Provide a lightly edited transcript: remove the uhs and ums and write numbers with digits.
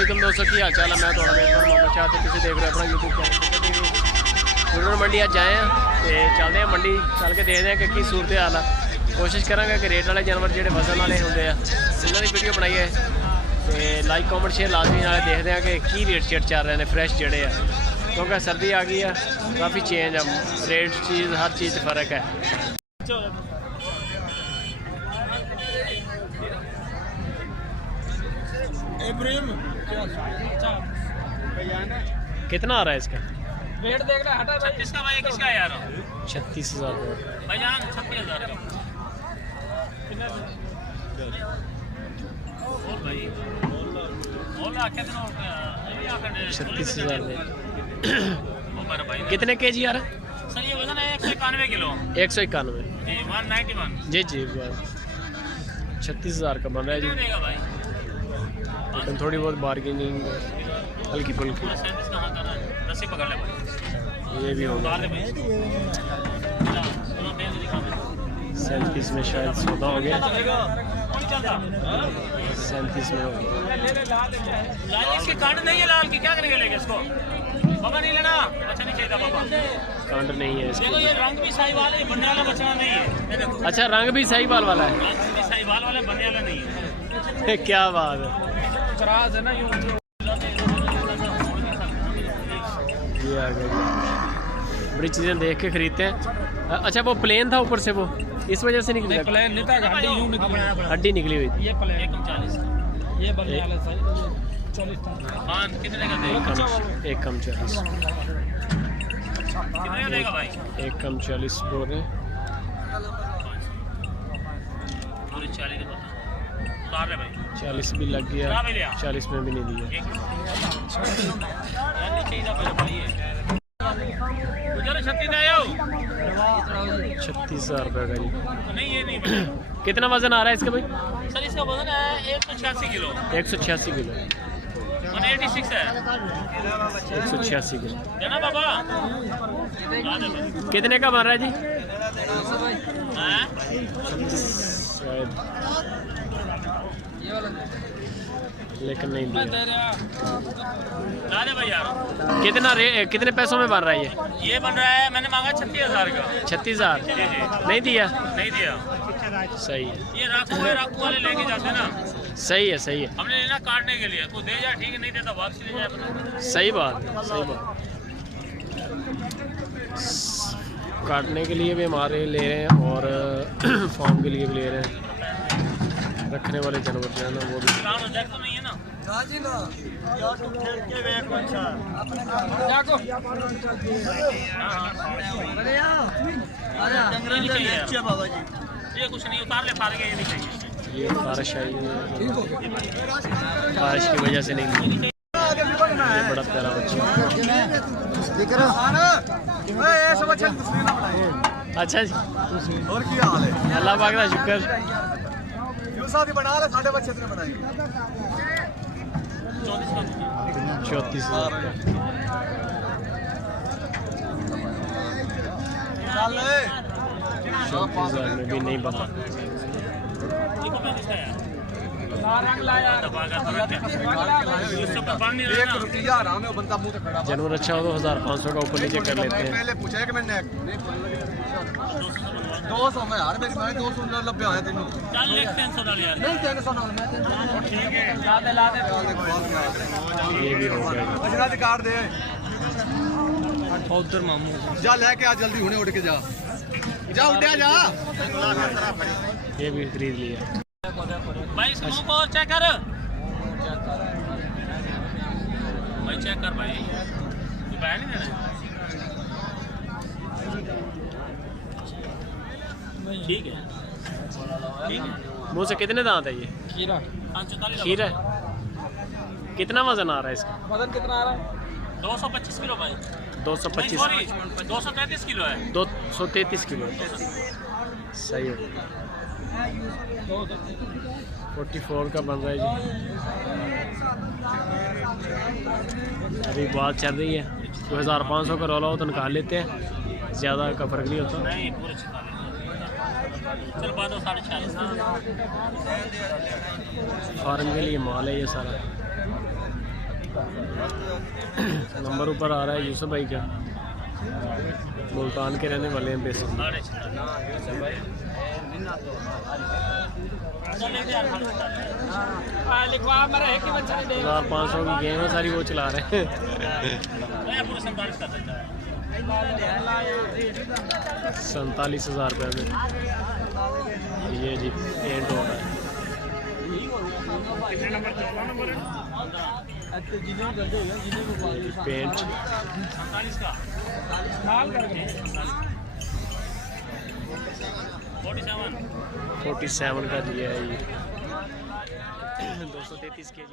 वालेकुम दोस्तों, की हाल चाल है। मैं थोड़ा मोहम्मद शाह, तुम देख रहे हो अपना यूट्यूब चैनल। गुरु मंडी अज आए हैं तो चलते हैं मंडी, चल के देखते हैं कि की सूरत हाल है। कोशिश करांगे कि रेट वाले जानवर जो वजन वाले होंगे उन्होंने वीडियो बनाइए तो लाइक कॉमेंट शेयर लाजमी नाले देखते हैं कि की रेट शेट चल रहे हैं फ्रैश जड़े है, क्योंकि सर्दी आ गई है, काफ़ी चेंज है रेट, चीज़ हर चीज़ फ़र्क है। कितना आ रहा है इसका रेट देख रहा हटा 36 का भाई, किसका यार 36,000 भाईजान, 36,000 का और भाई और आके तो ये आके 36,000 ऊपर भाई कितने केजी आ रहा है सर? ये वजन है 191 किलो। 191 जी 191 जी जी 36,000 का बन रहा है जी। देगा भाई, लेकिन थोड़ी बहुत बार्गेनिंग हल्की फुल्की कहाँ कर रहा है, रस्सी पकड़ ले भाई, ये भी होगा। उतार दे भाई, 37 में शायद सौदा हो गया, 37 में हो गया। लाल इसकी कांड नहीं है, लाल की क्या करेंगे लेके इसको? बाबा नहीं लेना, अच्छा नहीं चाहिए बाबा, कांड नहीं है इसको। देखो ये रंग भी साहिवाल है, बनने वाला बचना नहीं है। देखो अच्छा रंग भी सही बाल वाला है, रंग भी साहिवाल वाला, बनने वाला नहीं है। क्या बात है, त्रास है ना यूं ये आ गया। बड़ी चीज़ें देख के खरीदते हैं। अच्छा वो प्लेन था ऊपर से, वो इस वजह से निकली, प्लेन नहीं था, हड्डी यूं निकली, हड्डी निकली हुई थी। ये प्लेन 140, ये बनने वाला सही 40 हां कितने का देगा? एक कम 40, कितने का देगा भाई? एक कम 40 बोल रहे हैं। पूरे 40 का उतार रहे भाई, 40 भी लग गया, 40 में भी नहीं दिया। यार नीचे ही था मेरा भाई है उधर 36 आयो 36,000 रुपये का जी। नहीं ये नहीं कितना वजन आ रहा है इसका भाई? सर इसका वजन है 186 किलो, 186 किलो, 186 है 186 किलो। है ना बाबा? कितने का बन रहा है जी? हैं शायद, लेकिन नहीं दिया। ला दे भाई यार, कितना कितने पैसों में बन रहा है ये बन रहा है, मैंने मांगा 36,000 का। 36,000 जी जी नहीं दिया? नहीं दिया, सही है, ये राकू वाले लेके जाते ना, सही है, सही है, हमने लेना काटने के लिए, तो दे जा ठीक है, नहीं देता वापसी ले जाए अपना। सही बात है, सही बात। काटने के लिए भी हमारे ले रहे हैं और फार्म के लिए भी ले रहे हैं, रखने वाले जानवर जो है ना वो भी। तो नहीं है ना ये कुछ नहीं, उतार ले फाड़ के, ये नहीं चाहिए, ये बारिश आई है, बारिश की वजह से नहीं ली। ये बड़ा प्यारा बच्चा। अच्छा जी, और की हाल है? अल्लाह पाक का शुक्र। बना ले, साढ़े बच्चे ने बनाई 34,000 34,000 में भी नहीं बना। जानवर अच्छा हो तो 1,500 का ऊपर नीचे कर लेते हैं। पहले पूछा कि मैंने 200 में यार, मेरी मैं 200 लब्बे आए तेन नहीं 300 ठीक है, ला दे ये भी हो गया। अजरा काट दे उधर मामू जा, लेके आ जल्दी, हुने उठ के जा उठा जा। ये भी खरीद लिया भाई, इसको को चेक कर भाई, चेक कर भाई, तू बैग नहीं देना। ठीक है ठीक है। मुँह से कितने दांत है ये? खीरा खीर है। कितना वजन आ रहा है इसका? वजन कितना आ रहा है? 225 किलो भाई। 225, सॉरी 233 किलो है। 233 किलो सही है। 44 का बन रहा है जी। अभी बात चल रही है, 2500 का रोला हो तो निकाल लेते हैं, ज़्यादा का फर्क नहीं होता। नहीं पूरे चल बाद 46.5 फार्म के लिए माल है ये सारा। नंबर ऊपर आ रहा है यूसुफ भाई का, मुल्तान के रहने वाले हैं बेसिक। 1500 की गेम है सारी, वो चला रहे हैं। 47,000 रुपये में ये जी पेंट हो रहा है। पेंट 47 का दिया है ये। 233 kg